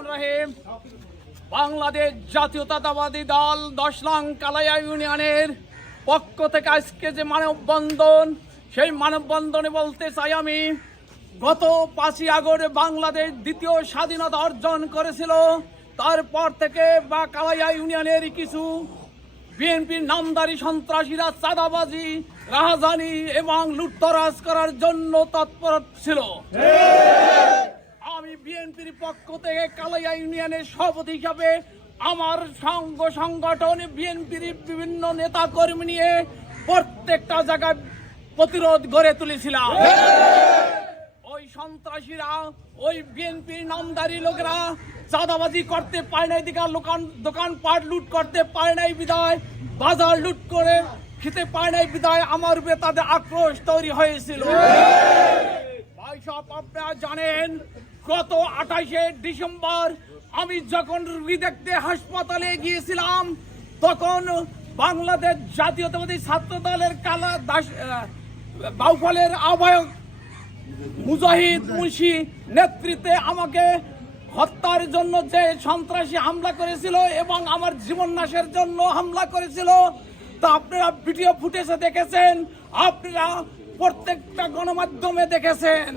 রহমান রহিম, বাংলাদেশ জাতীয়তাবাদী দল দশ লং কালাইয়া ইউনিয়নের পক্ষ থেকে আজকে যে মানববন্ধন, সেই মানববন্ধনে বলতে চাই আমি, গত পাঁচই আগস্ট বাংলাদেশ দ্বিতীয় স্বাধীনতা অর্জন করেছিল। তারপর থেকে বা কালাইয়া ইউনিয়নের কিছু বিএনপির নামদারি সন্ত্রাসীরা চাঁদাবাজি, রাহাজানি এবং লুটতরাজ করার জন্য তৎপর ছিল। আমি বিএনপির পক্ষ থেকে কালাইয়া ইউনিয়নের সভাপতি হিসাবে আমার সংঘ সংগঠন বিএনপির বিভিন্ন নেতা কর্মী নিয়ে প্রত্যেকটা জায়গায় প্রতিরোধ গড়ে তুলেছিলাম। ওই সন্ত্রাসীরা, ওই বিএনপির নামদারি লোকেরা চাঁদাবাজি করতে পারে নাই দিকে দোকান দোকানপাট লুট করতে পারে নাই বিদায়, বাজার লুট করে খেতে পারে নাই বিদায়, আমার উপরে তাদের আক্রোশ তৈরি হয়েছিল। ভাই সব আপনারা জানেন গত আঠাশে ডিসেম্বর আমি যখন রুগী দেখতে হাসপাতালে গিয়েছিলাম, তখন বাংলাদেশ জাতীয়তাবাদী ছাত্র দলের কালা দাস বাউফলের আহ্বায়ক মুজাহিদ মুন্সি নেতৃত্বে আমাকে হত্যার জন্য যে সন্ত্রাসী হামলা করেছিল এবং আমার জীবন নাশের জন্য হামলা করেছিল, তা আপনারা ভিডিও ফুটেজে দেখেছেন, আপনারা প্রত্যেকটা গণমাধ্যমে দেখেছেন।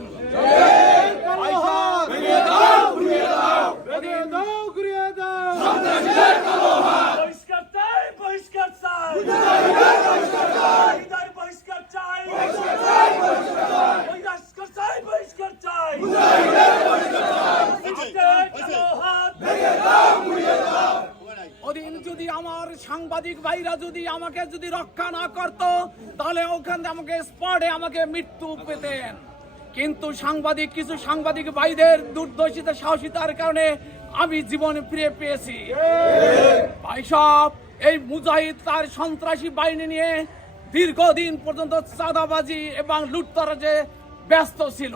আমার সাংবাদিক ভাইরা যদি আমাকে যদি রক্ষা না করত, তাহলে ওখানে আমাকে স্পটে আমাকে মৃত্যু পেতেন। কিন্তু সাংবাদিক, কিছু সাংবাদিক ভাইদের দুর্দশিতা সাহসিতার কারণে আমি জীবন ফিরে পেয়েছি। ভাই সব, এই মুজাহিদ তার সন্ত্রাসী বাহিনী নিয়ে দীর্ঘদিন পর্যন্ত চাঁদাবাজি এবং লুটতরাজে ব্যস্ত ছিল।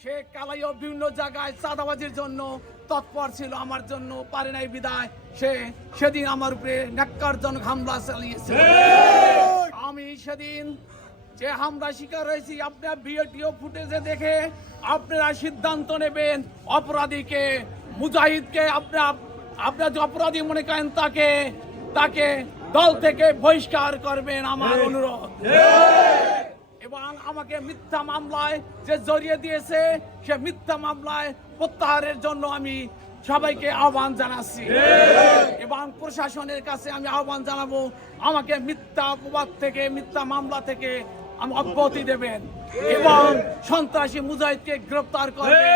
সে কালাইও বিভিন্ন জায়গায় চাঁদাবাজির জন্য তৎপর ছিল, আমার জন্য পারে নাই বিদায়। সে সেদিন আমার উপরে ন্যাক্কারজনক হামলা চালিয়েছে। আমি সেদিন যে হামলা শিকার হয়েছি আপনার ভিডিও ফুটেজে দেখে আপনারা সিদ্ধান্ত নেবেন অপরাধীকে মুজাহিদকে আপনার আপনার যে অপরাধী মনে করেন তাকে তাকে দল থেকে বহিষ্কার করবেন আমার অনুরোধ। এবং আমাকে মিথ্যা মামলায় যে জড়িয়ে দিয়েছে সে মিথ্যা মামলায় প্রত্যাহারের জন্য আমি সবাইকে আহ্বান জানাচ্ছি। এবং প্রশাসনের কাছে আমি আহ্বান জানাব আমাকে মিথ্যা অপবাদ থেকে মিথ্যা মামলা থেকে অব্যাহতি দেবেন এবং সন্ত্রাসী মুজাহিদকে গ্রেপ্তার করবেন।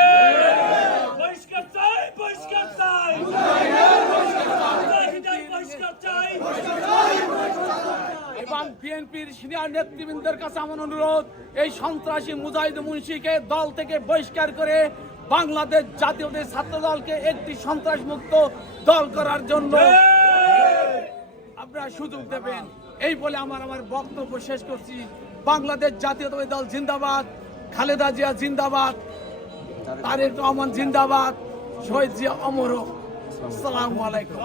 চাই এবং বিএনপির সিনিয়র নেতৃবৃন্দের কাছে আমার অনুরোধ এই সন্ত্রাসী মুজাহিদ মুন্সিকে দল থেকে বহিষ্কার করে বাংলাদেশ জাতীয় ছাত্র দলকে একটি সন্ত্রাস মুক্ত দল করার জন্য আপনারা সুযোগ দেবেন। এই বলে আমার আমার বক্তব্য শেষ করছি। বাংলাদেশ জাতীয়তাবাদী দল জিন্দাবাদ, খালেদা জিয়া জিন্দাবাদ, তারেক রহমান জিন্দাবাদ, শহীদ জিয়া অমর। আসসালামু আলাইকুম